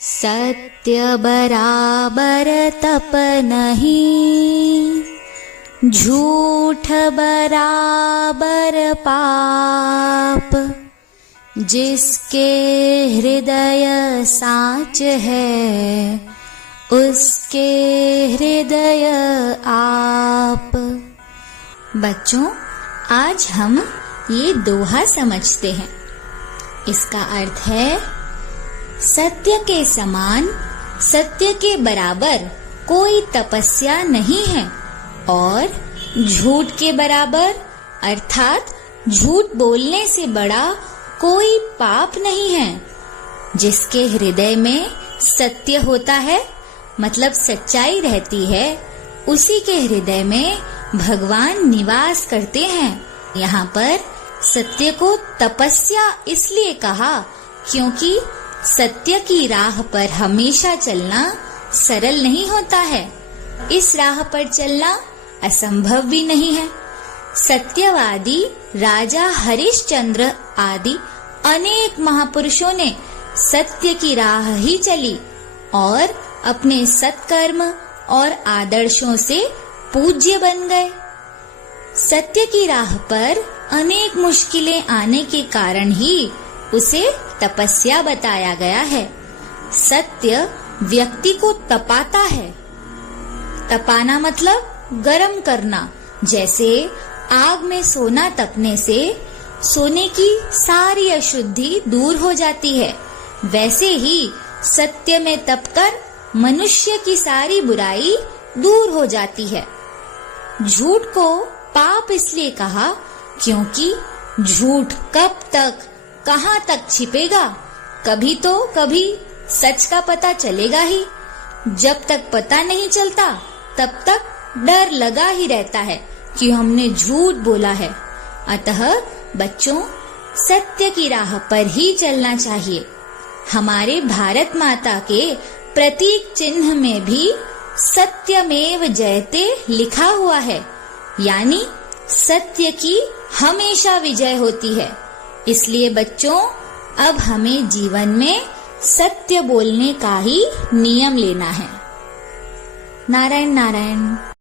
सत्य बराबर तप नहीं, झूठ बराबर पाप। जिसके हृदय साच है, उसके हृदय आप। बच्चों, आज हम ये दोहा समझते हैं। इसका अर्थ है, सत्य के समान, सत्य के बराबर कोई तपस्या नहीं है और झूठ के बराबर अर्थात झूठ बोलने से बड़ा कोई पाप नहीं है। जिसके हृदय में सत्य होता है, मतलब सच्चाई रहती है, उसी के हृदय में भगवान निवास करते हैं। यहाँ पर सत्य को तपस्या इसलिए कहा क्योंकि सत्य की राह पर हमेशा चलना सरल नहीं होता है। इस राह पर चलना असंभव भी नहीं है। सत्यवादी राजा हरिश्चंद्र आदि अनेक महापुरुषों ने सत्य की राह ही चली और अपने सत्कर्म और आदर्शों से पूज्य बन गए। सत्य की राह पर अनेक मुश्किलें आने के कारण ही उसे तपस्या बताया गया है। सत्य व्यक्ति को तपाता है। तपाना मतलब गरम करना। जैसे आग में सोना तपने से सोने की सारी अशुद्धि दूर हो जाती है, वैसे ही सत्य में तपकर मनुष्य की सारी बुराई दूर हो जाती है। झूठ को पाप इसलिए कहा क्योंकि झूठ कब तक, कहाँ तक छिपेगा। कभी तो कभी सच का पता चलेगा ही। जब तक पता नहीं चलता तब तक डर लगा ही रहता है कि हमने झूठ बोला है। अतः बच्चों, सत्य की राह पर ही चलना चाहिए। हमारे भारत माता के प्रतीक चिन्ह में भी सत्यमेव जयते लिखा हुआ है, यानी सत्य की हमेशा विजय होती है। इसलिए बच्चों, अब हमें जीवन में सत्य बोलने का ही नियम लेना है। नारायण नारायण।